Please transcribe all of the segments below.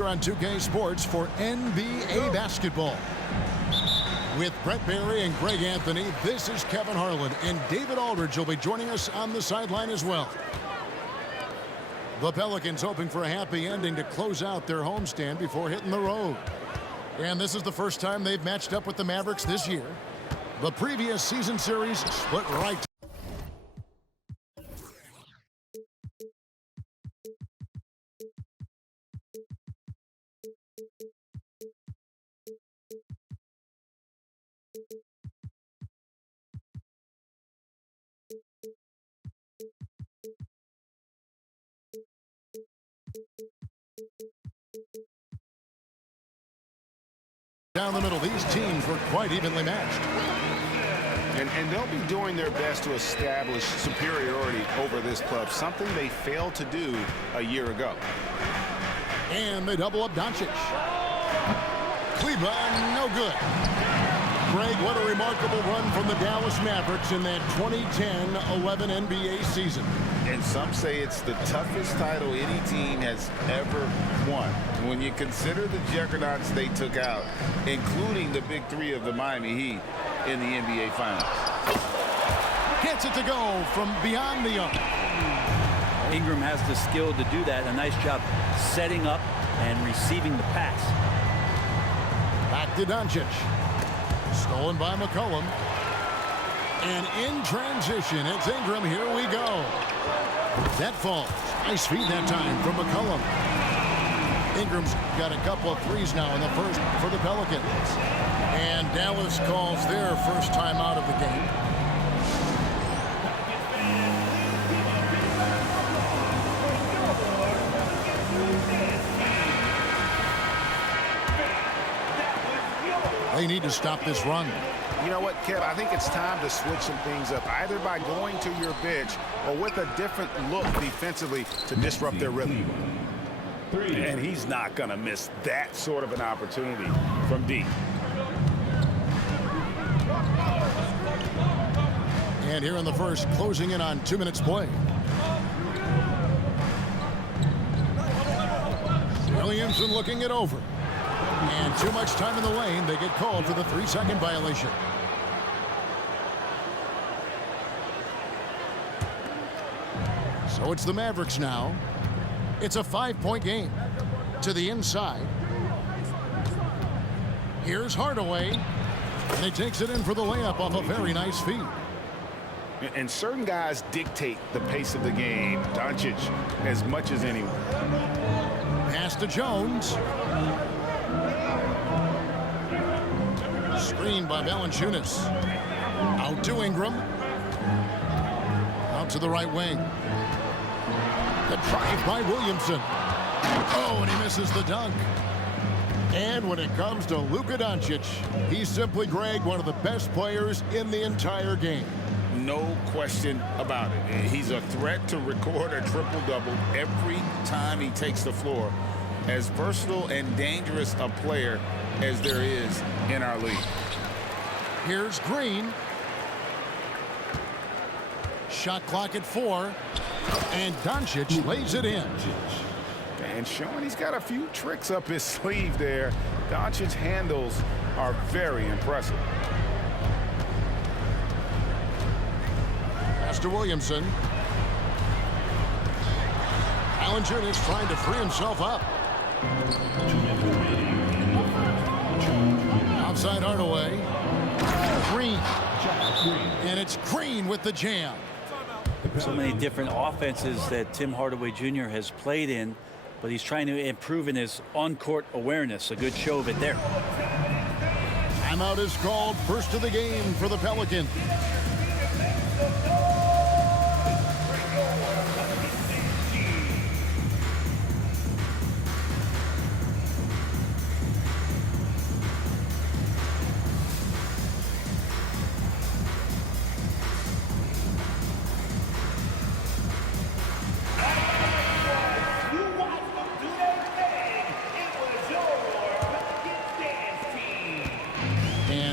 On 2K Sports for NBA basketball. With Brett Barry and Greg Anthony, this is Kevin Harlan, and David Aldridge will be joining us on the sideline as well. The Pelicans hoping for a happy ending to close out their homestand before hitting the road. And this is the first time they've matched up with the Mavericks this year. The previous season series split right. Down the middle, these teams were quite evenly matched. And they'll be doing their best to establish superiority over this club, something they failed to do a year ago. And they double up Doncic. Cleveland, no good. Greg, what a remarkable run from the Dallas Mavericks in that 2010-11 NBA season. And some say it's the toughest title any team has ever won. When you consider the juggernauts they took out, including the big three of the Miami Heat in the NBA Finals. Gets it to go from beyond the arc. Ingram has the skill to do that. A nice job setting up and receiving the pass. Back to Doncic. Stolen by McCollum. And in transition, it's Ingram. Here we go. That falls. Nice feed that time from McCollum. Ingram's got a couple of threes now in the first for the Pelicans. And Dallas calls their first time out of the game. They need to stop this run. You know what, Kev? I think it's time to switch some things up, either by going to your bench or with a different look defensively to disrupt their rhythm. And he's not going to miss that sort of an opportunity from deep. And here in the first, closing in on 2 minutes play. Williamson looking it over. And too much time in the lane. They get called for the 3-second violation. So it's the Mavericks now. It's a 5-point game. To the inside. Here's Hardaway. And he takes it in for the layup off a very nice feed. And certain guys dictate the pace of the game. Doncic as much as anyone. Pass to Jones. Screen by Valanciunas. Out to Ingram. Out to the right wing. The drive by Williamson. Oh, and he misses the dunk. And when it comes to Luka Doncic, he's simply, Greg, one of the best players in the entire game. No question about it. He's a threat to record a triple-double every time he takes the floor. As versatile and dangerous a player as there is in our league. Here's Green. Shot clock at 4. And Doncic lays it in. And showing he's got a few tricks up his sleeve there. Doncic's handles are very impressive. Pass to Williamson. Valanciunas trying to free himself up. Outside Hardaway. Green. And it's Green with the jam. So many different offenses that Tim Hardaway Jr. has played in, but he's trying to improve in his on-court awareness. A good show of it there. Timeout is called. First of the game for the Pelicans.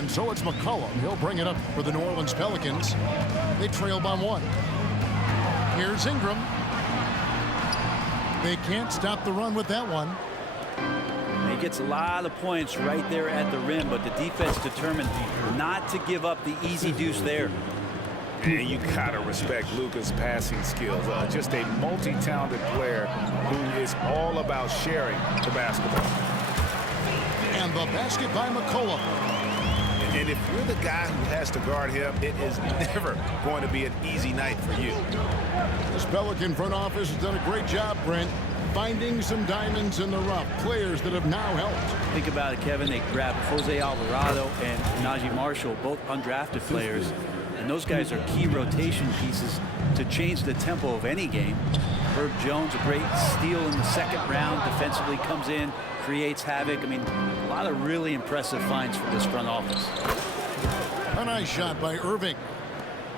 So it's McCollum. He'll bring it up for the New Orleans Pelicans. They trail by 1. Here's Ingram. They can't stop the run with that one. He gets a lot of points right there at the rim, but the defense determined not to give up the easy deuce there. And you gotta respect Luka's passing skills. Just a multi-talented player who is all about sharing the basketball. And the basket by McCollum. And if you're the guy who has to guard him, it is never going to be an easy night for you. This Pelican front office has done a great job, Brent, finding some diamonds in the rough. Players that have now helped. Think about it, Kevin. They grabbed Jose Alvarado and Najee Marshall, both undrafted players. And those guys are key rotation pieces to change the tempo of any game. Herb Jones, a great steal in the second round, defensively comes in, creates havoc. I mean, a lot of really impressive finds for this front office. A nice shot by Irving.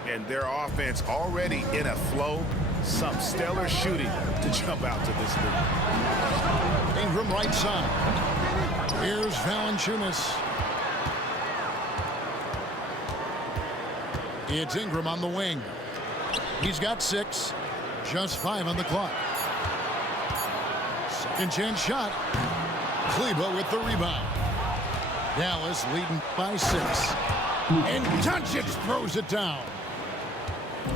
And their offense already in a flow. Some stellar shooting to jump out to this lead. Ingram right side. Here's Valanciunas. It's Ingram on the wing. He's got 6. Just 5 on the clock. Second chance shot. Kleba with the rebound. Dallas leading by 6. And Doncic throws it down.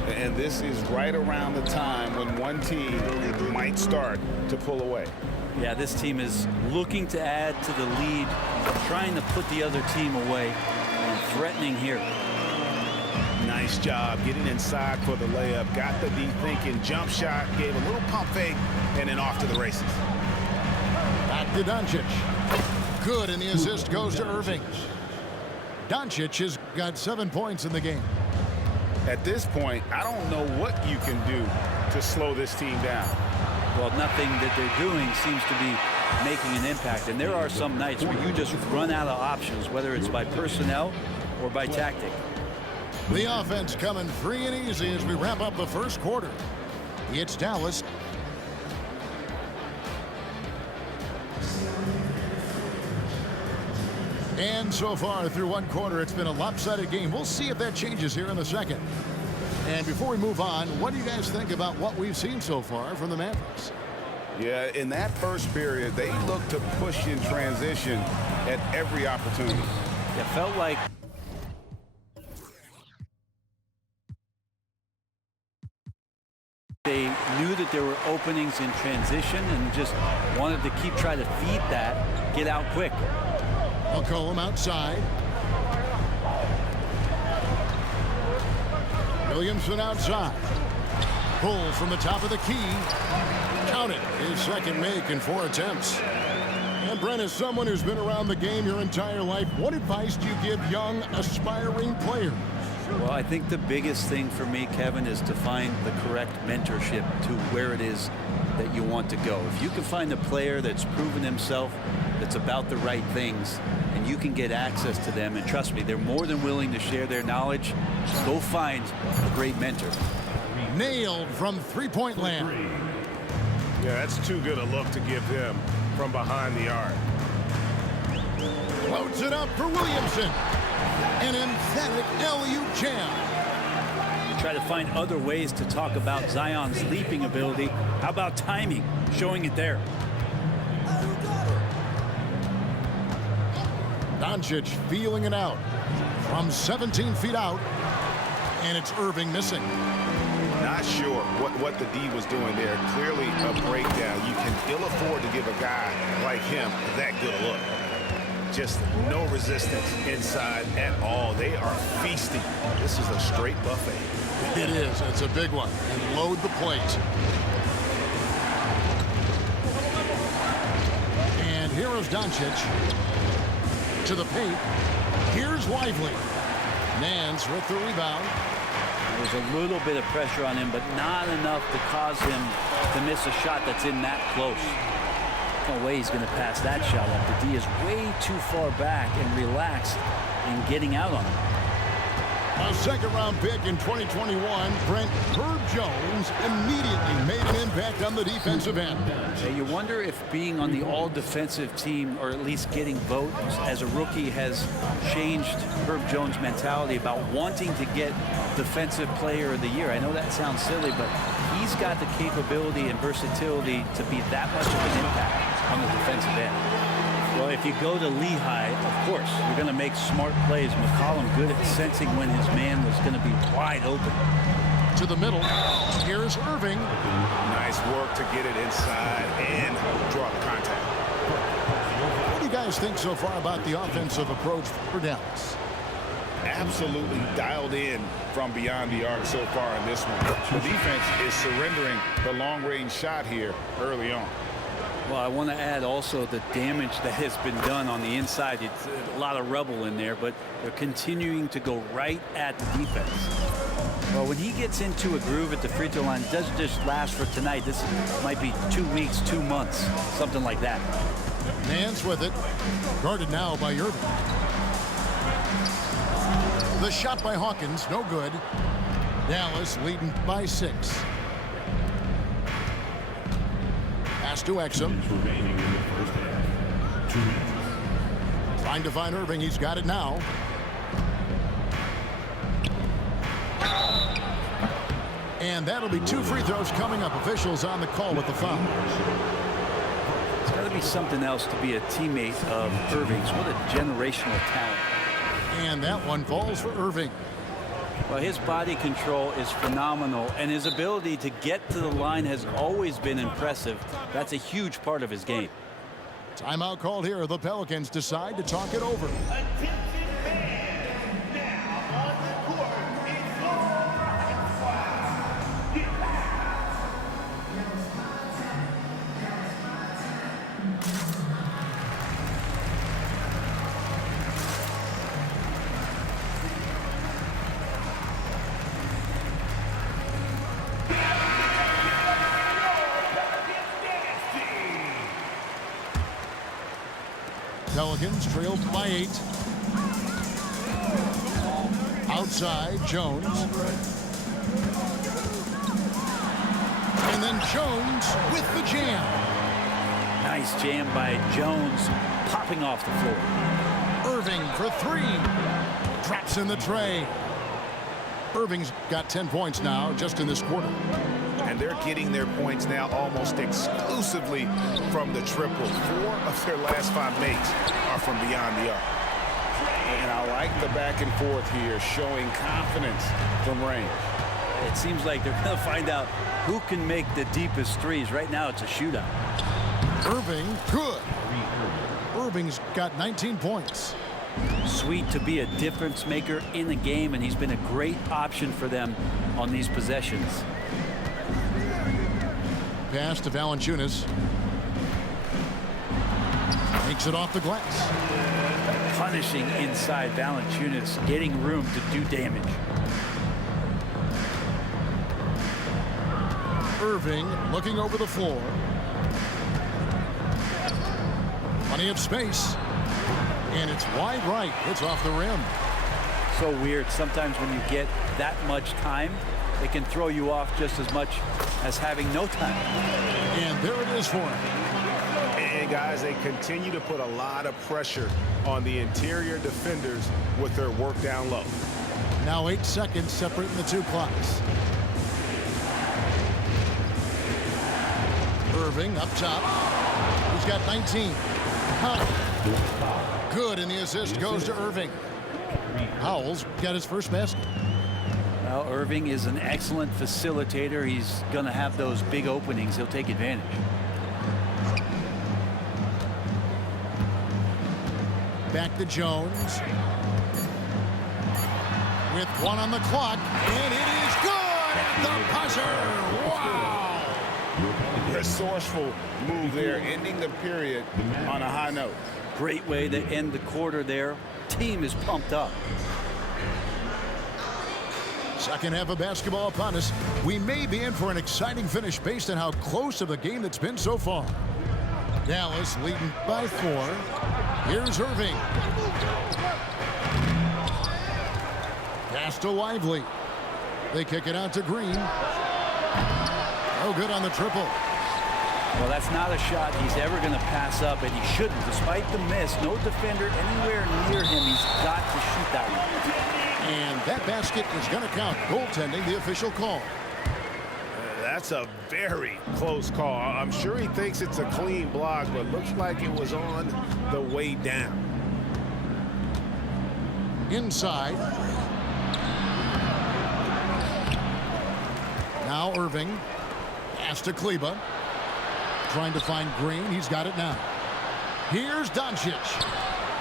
And this is right around the time when one team might start to pull away. Yeah, this team is looking to add to the lead, trying to put the other team away, and threatening here. Nice job getting inside for the layup. Got the D thinking, jump shot, gave a little pump fake, and then off to the races. Back to Doncic. Good, and the assist goes to Irving. Doncic has got 7 points in the game. At this point, I don't know what you can do to slow this team down. Well, nothing that they're doing seems to be making an impact. And there are some nights where you just run out of options, whether it's by personnel or by tactic. The offense coming free and easy as we wrap up the first quarter. It's Dallas. And so far through one quarter, it's been a lopsided game. We'll see if that changes here in the second. And before we move on, what do you guys think about what we've seen so far from the Mavericks? Yeah, in that first period, they looked to push in transition at every opportunity. It felt like they knew that there were openings in transition and just wanted to keep trying to feed that, get out quick. McCollum outside. Williamson outside. Pull from the top of the key. Count it. His second make in 4 attempts. And Brent, as someone who's been around the game your entire life, what advice do you give young, aspiring players? Well, I think the biggest thing for me, Kevin, is to find the correct mentorship to where it is that you want to go. If you can find a player that's proven himself, that's about the right things, and you can get access to them, and trust me, they're more than willing to share their knowledge, go find a great mentor. Nailed from three-point land. Yeah, that's too good a look to give him from behind the arc. Floats it up for Williamson. An emphatic LU jam. You try to find other ways to talk about Zion's leaping ability. How about timing? Showing it there. Doncic feeling it out from 17 feet out. And it's Irving missing. Not sure what the D was doing there. Clearly a breakdown. You can ill afford to give a guy like him that good a look. Just no resistance inside at all. They are feasting. This is a straight buffet. It is. It's a big one. And load the plate. And here is Doncic to the paint. Here's Lively. Nance with the rebound. There's a little bit of pressure on him, but not enough to cause him to miss a shot that's in that close. No way he's going to pass that shot up. The D is way too far back and relaxed in getting out on him. A second-round pick in 2021, Brent, Herb Jones immediately made an impact on the defensive end. Yeah, you wonder if being on the all-defensive team, or at least getting votes as a rookie, has changed Herb Jones' mentality about wanting to get Defensive Player of the Year. I know that sounds silly, but he's got the capability and versatility to be that much of an impact on the defensive end. if you go to Lehigh, of course, you're going to make smart plays. McCollum good at sensing when his man was going to be wide open. To the middle. Here's Irving. Nice work to get it inside and draw the contact. What do you guys think so far about the offensive approach for Dallas? Absolutely dialed in from beyond the arc so far in this one. The defense is surrendering the long-range shot here early on. Well, I want to add also the damage that has been done on the inside. It's a lot of rubble in there, but they're continuing to go right at the defense. Well, when he gets into a groove at the free throw line, it doesn't just last for tonight. This might be 2 weeks, 2 months, something like that. Mans with it. Guarded now by Irving. The shot by Hawkins, no good. Dallas leading by 6. Pass to Exum. Trying to find Irving. He's got it now. And that'll be 2 free throws coming up. Officials on the call with the foul. It's got to be something else to be a teammate of Irving's. What a generational talent. And that one falls for Irving. Well, his body control is phenomenal, and his ability to get to the line has always been impressive. That's a huge part of his game. Timeout called here. The Pelicans decide to talk it over. Pelicans trailed by 8. Outside, Jones. And then Jones with the jam. Nice jam by Jones, popping off the floor. Irving for 3. Drops in the tray. Irving's got 10 points now just in this quarter. And they're getting their points now almost exclusively from the triple. 4 of their last 5 makes are from beyond the arc. And I like the back and forth here, showing confidence from range. It seems like they're going to find out who can make the deepest threes. Right now, it's a shootout. Irving, good. Irving's got 19 points. Sweet to be a difference maker in the game, and he's been a great option for them on these possessions. Pass to Valanciunas. Takes it off the glass. Punishing inside. Valanciunas getting room to do damage. Irving looking over the floor. Plenty of space. And it's wide right. It's off the rim. So weird. Sometimes when you get that much time, it can throw you off just as much as having no time. And there it is for him. And guys, they continue to put a lot of pressure on the interior defenders with their work down low. Now 8 seconds separating the 2 clocks. Irving up top. He's got 19. Good, and the assist goes to Irving. Howell's got his first basket. Well, Irving is an excellent facilitator. He's going to have those big openings. He'll take advantage. Back to Jones. With 1 on the clock, and it is good at the buzzer. Wow! Resourceful move there, ending the period on a high note. Great way to end the quarter there. Team is pumped up. Second half of basketball upon us. We may be in for an exciting finish based on how close of the game that's been so far. Dallas leading by 4. Here's Irving. Pass to Lively. They kick it out to Green. No good on the triple. Well, that's not a shot he's ever going to pass up, and he shouldn't. Despite the miss, no defender anywhere near him. He's got to shoot that one. And that basket is going to count. Goaltending, the official call. That's a very close call. I'm sure he thinks it's a clean block, but looks like it was on the way down. Inside. Now Irving. Pass to Kleba. Trying to find Green. He's got it now. Here's Doncic.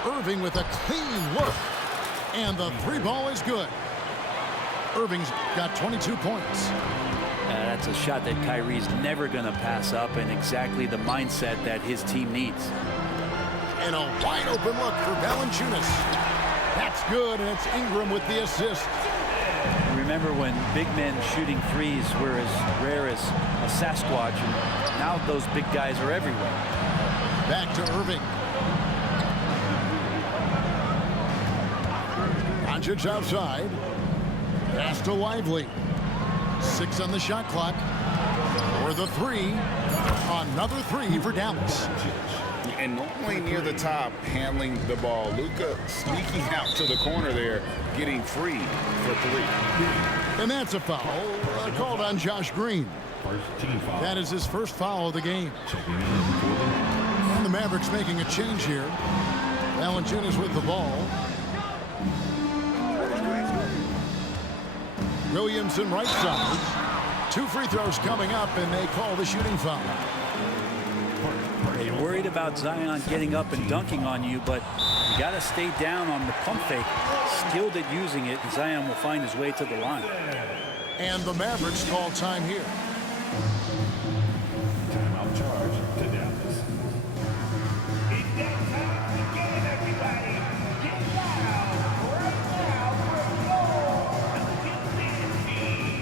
Irving with a clean look. And the three ball is good. Irving's got 22 points. That's a shot that Kyrie's never going to pass up, and exactly the mindset that his team needs. And a wide open look for Valanciunas. That's good, and it's Ingram with the assist. Remember when big men shooting threes were as rare as a Sasquatch, and now those big guys are everywhere. Back to Irving. Doncic outside. Pass to Lively. 6 on the shot clock. For the three. Another three for Dallas. And normally near the top, handling the ball. Luka sneaking out to the corner there, getting free for three. And that's a foul called on Josh Green. That is his first foul of the game. And the Mavericks making a change here. Valanciunas with the ball. Williamson right side. 2 free throws coming up, and they call the shooting foul. You're worried about Zion getting up and dunking on you, but you got to stay down on the pump fake. Skilled at using it, and Zion will find his way to the line. And the Mavericks call time here. Timeout charge to Dallas. It's that time again, everybody. Get down right now for your Pelicans team.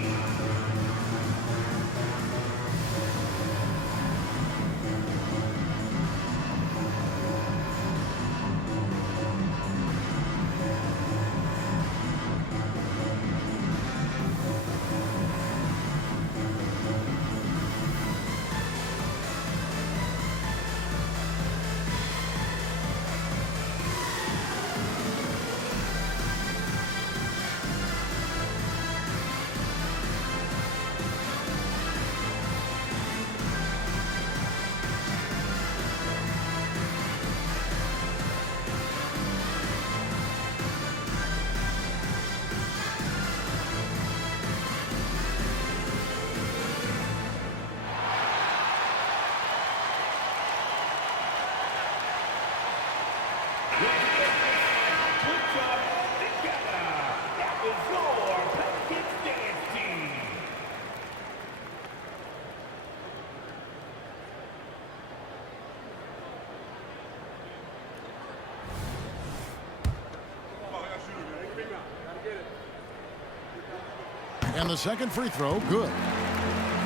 And the second free throw, good.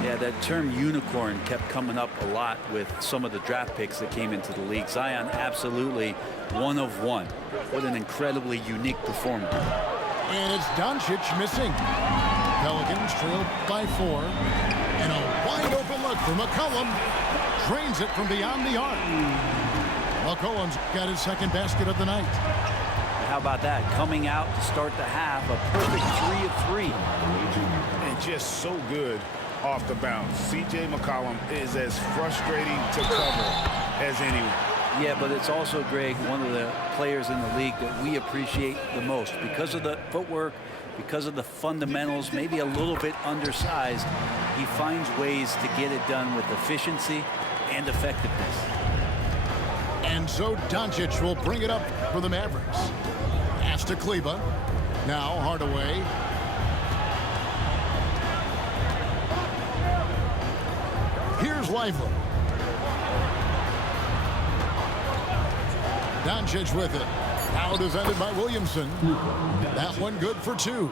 Yeah, that term unicorn kept coming up a lot with some of the draft picks that came into the league. Zion, absolutely one of one. What an incredibly unique performer. And it's Doncic missing. Pelicans trailed by 4. And a wide open look for McCollum. Drains it from beyond the arc. McCollum's got his second basket of the night. How about that? Coming out to start the half, a perfect 3 of 3. And just so good off the bounce. C.J. McCollum is as frustrating to cover as anyone. Yeah, but it's also, Greg, one of the players in the league that we appreciate the most because of the footwork, because of the fundamentals, maybe a little bit undersized. He finds ways to get it done with efficiency and effectiveness. And so Doncic will bring it up for the Mavericks. Pass to Kleba. Now Hardaway. Here's Lively. Doncic with it. Now defended by Williamson. That one good for 2.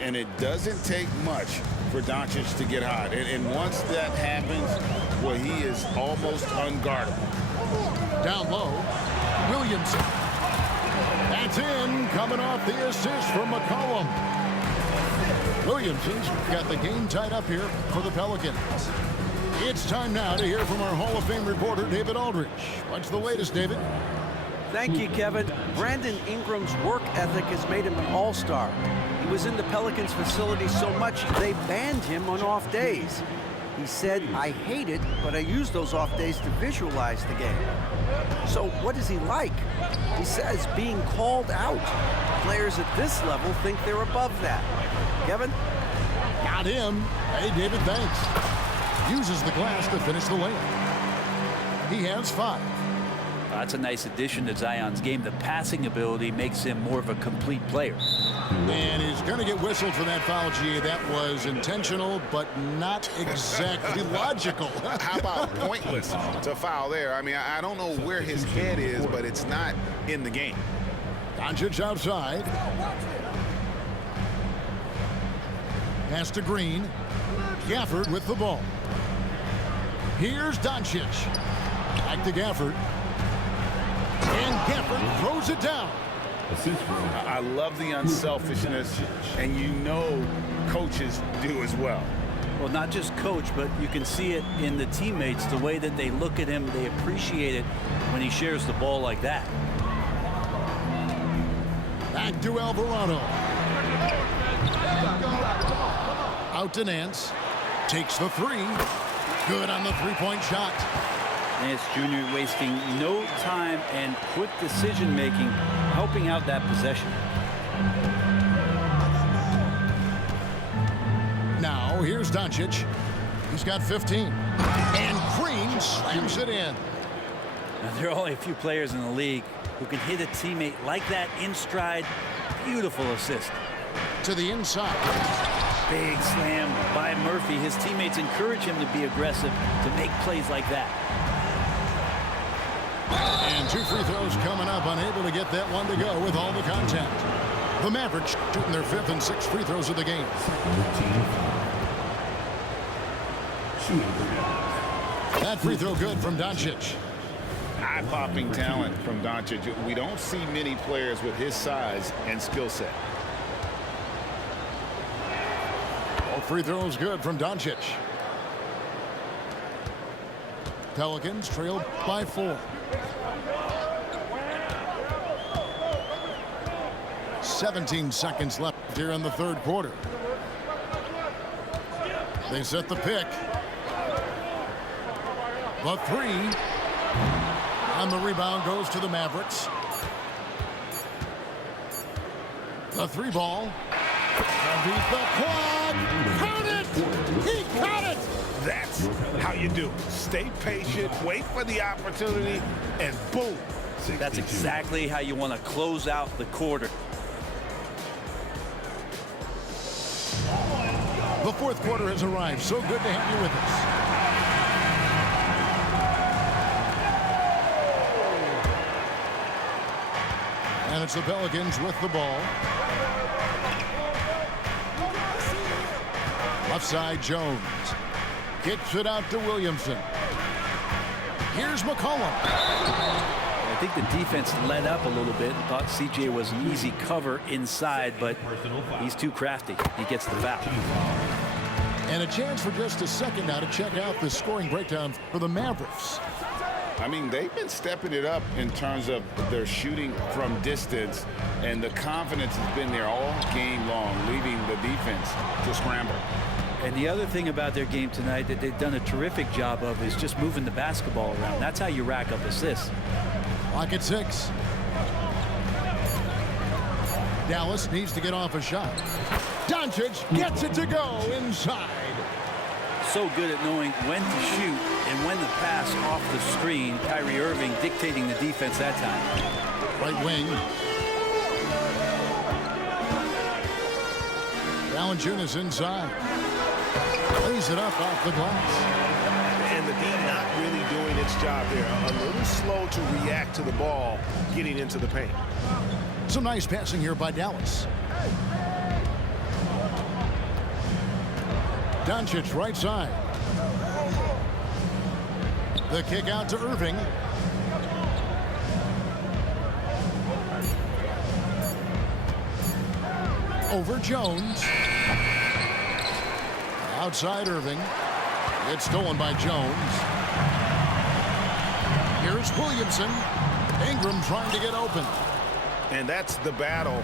And it doesn't take much for Doncic to get hot. And once that happens, well, he is almost unguardable. Down low, Williamson. That's in, coming off the assist from McCollum. Williamson's got the game tied up here for the Pelicans. It's time now to hear from our Hall of Fame reporter, David Aldridge. What's the latest, David? Thank you, Kevin. Brandon Ingram's work ethic has made him an all-star. He was in the Pelicans facility so much they banned him on off days. He said, "I hate it, but I use those off days to visualize the game." So what is he like? He says being called out. Players at this level think they're above that. Kevin? Got him. Hey, David, thanks. Uses the glass to finish the layup. He has 5. That's a nice addition to Zion's game. The passing ability makes him more of a complete player. And he's going to get whistled for that foul, G. That was intentional, but not exactly logical. How about pointless to foul there? I mean, I don't know where his head is, but it's not in the game. Doncic outside. Pass to Green. Gafford with the ball. Here's Doncic. Back to Gafford. And Gafford throws it down. I love the unselfishness, and you know coaches do as well. Well, not just coach, but you can see it in the teammates, the way that they look at him. They appreciate it when he shares the ball like that. Back to Alvarado. Out to Nance. Takes the 3. Good on the three-point shot. Nance Jr. wasting no time and quick decision-making, helping out that possession. Now, here's Doncic. He's got 15. And Green slams it in. Now, there are only a few players in the league who can hit a teammate like that in stride. Beautiful assist. To the inside. Big slam by Murphy. His teammates encourage him to be aggressive, to make plays like that. And 2 free throws coming up, unable to get that one to go with all the contact. The Mavericks shooting their 5th and 6th free throws of the game. That free throw good from Doncic. Eye-popping talent from Doncic. We don't see many players with his size and skill set. All free throws good from Doncic. Pelicans trailed by 4. 17 seconds left here in the 3rd quarter. They set the pick. The 3. And the rebound goes to the Mavericks. The 3 ball. Beat the clock. Count it! He caught it! That's how you do it. Stay patient, wait for the opportunity, and boom. That's exactly how you want to close out the quarter. The 4th quarter has arrived. So good to have you with us. And it's the Pelicans with the ball. Left side, Jones. Kicks it out to Williamson. Here's McCollum. I think the defense let up a little bit. Thought CJ was an easy cover inside, but he's too crafty. He gets the foul. And a chance for just a second now to check out the scoring breakdown for the Mavericks. I mean, they've been stepping it up in terms of their shooting from distance, and the confidence has been there all game long, leaving the defense to scramble. And the other thing about their game tonight that they've done a terrific job of is just moving the basketball around. That's how you rack up assists. Clock at 6. Dallas needs to get off a shot. Doncic gets it to go inside. So good at knowing when to shoot and when to pass off the screen. Kyrie Irving dictating the defense that time. Right wing. Valanciunas inside. Lays it up off the glass. And the D not really doing its job there. A little slow to react to the ball getting into the paint. Some nice passing here by Dallas. Doncic right side. The kick out to Irving. Over Jones. Outside Irving. It's stolen by Jones. Here's Williamson. Ingram trying to get open. And that's the battle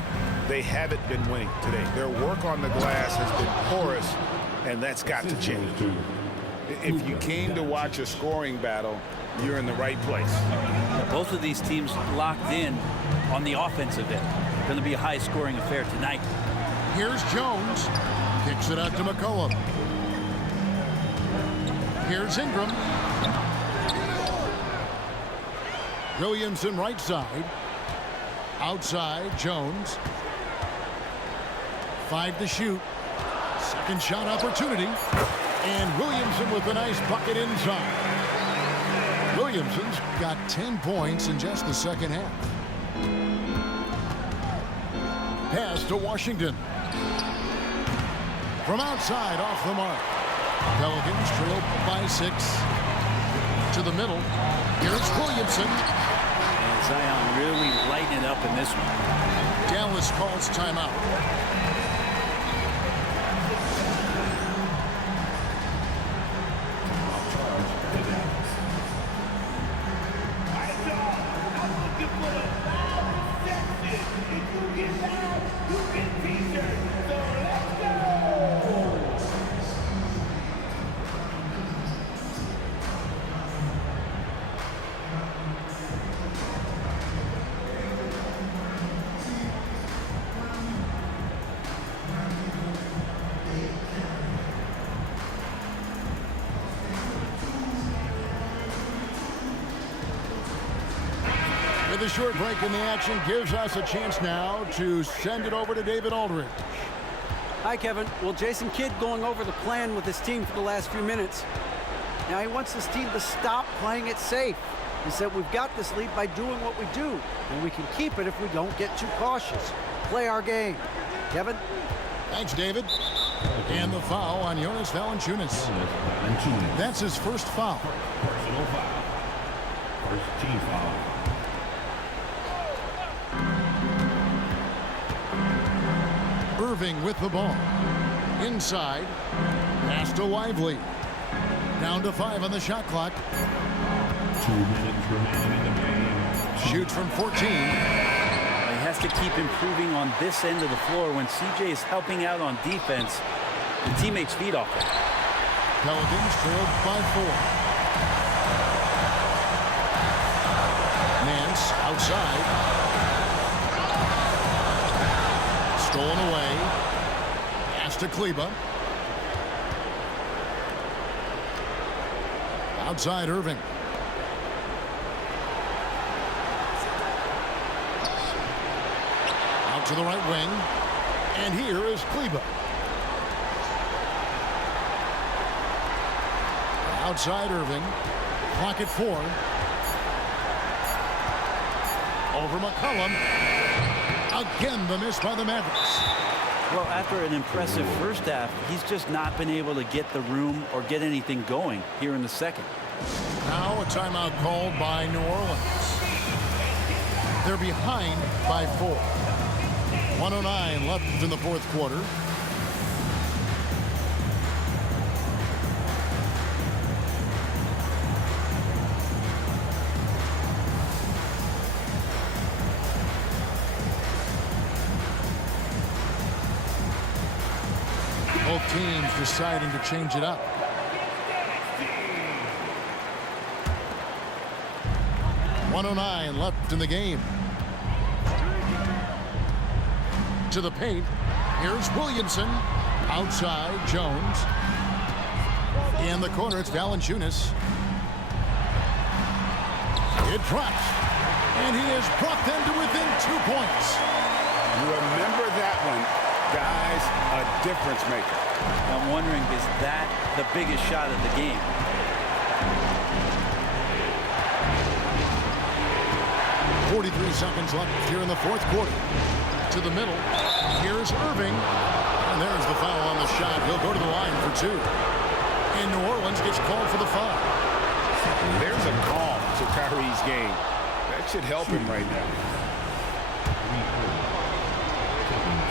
they haven't been winning today. Their work on the glass has been porous, and that's got to change. If you came to watch a scoring battle, you're in the right place. Both of these teams locked in on the offensive end. Going to be a high-scoring affair tonight. Here's Jones. Kicks it out to McCollum. Here's Ingram. Williamson right side. Outside, Jones. 5 to shoot. Second shot opportunity. And Williamson with a nice bucket inside. Williamson's got 10 points in just the second half. Pass to Washington. From outside, off the mark. Pelicans trail by 6. To the middle. Here's Williamson. And Zion really lighting it up in this one. Dallas calls timeout. The short break in the action gives us a chance now to send it over to David Aldridge. Hi, Kevin. Well, Jason Kidd going over the plan with his team for the last few minutes. Now he wants his team to stop playing it safe. He said we've got this lead by doing what we do, and we can keep it if we don't get too cautious. Play our game. Kevin? Thanks, David. And the foul on Jonas Valanciunas. That's his first foul. Personal foul. First team foul. Irving with the ball. Inside. Pass to Lively. Down to 5 on the shot clock. 2 minutes remaining in the game. Shoots from 14. He has to keep improving on this end of the floor when CJ is helping out on defense. The teammates feed off it. Pelicans trailed by 4. Nance outside. Stolen away. Pass to Kleba. Outside Irving. Out to the right wing. And here is Kleba. Outside Irving. Clock at 4. Over McCollum. Again, the miss by the Mavericks. Well, after an impressive first half, he's just not been able to get the room or get anything going here in the second. Now a timeout called by New Orleans. They're behind by 4. 1:09 left in the fourth quarter. Both teams deciding to change it up. .109 left in the game. To the paint. Here's Williamson. Outside, Jones. In the corner, it's Valanciunas. It drops. And he has brought them to within 2 points. Remember that one, guys, a difference maker. I'm wondering, is that the biggest shot of the game? .43 seconds left here in the fourth quarter. To the middle. Here's Irving. And there's the foul on the shot. He'll go to the line for 2. And New Orleans gets called for the foul. There's a calm to Kyrie's game. That should help him right now.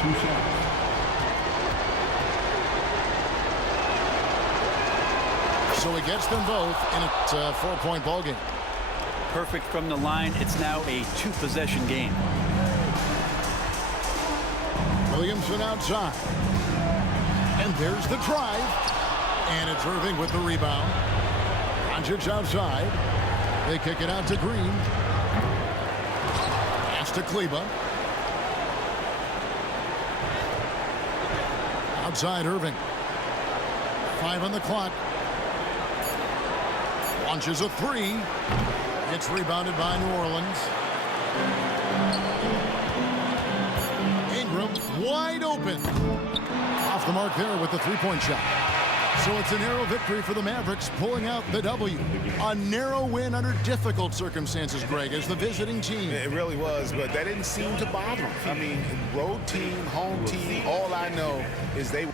2 shots. So he gets them both in a 4-point ball game. perfect from the line. It's now a 2-possession game. Williamson outside. And there's the drive. And it's Irving with the rebound. Doncic outside. They kick it out to Green. Pass to Kleba. Outside Irving. 5 on the clock. Launches a 3. It's rebounded by New Orleans. Ingram wide open. Off the mark there with the 3-point shot. So it's a narrow victory for the Mavericks, pulling out the W. A narrow win under difficult circumstances, Greg, as the visiting team. It really was, but that didn't seem to bother them. I mean, road team, home team, all I know is they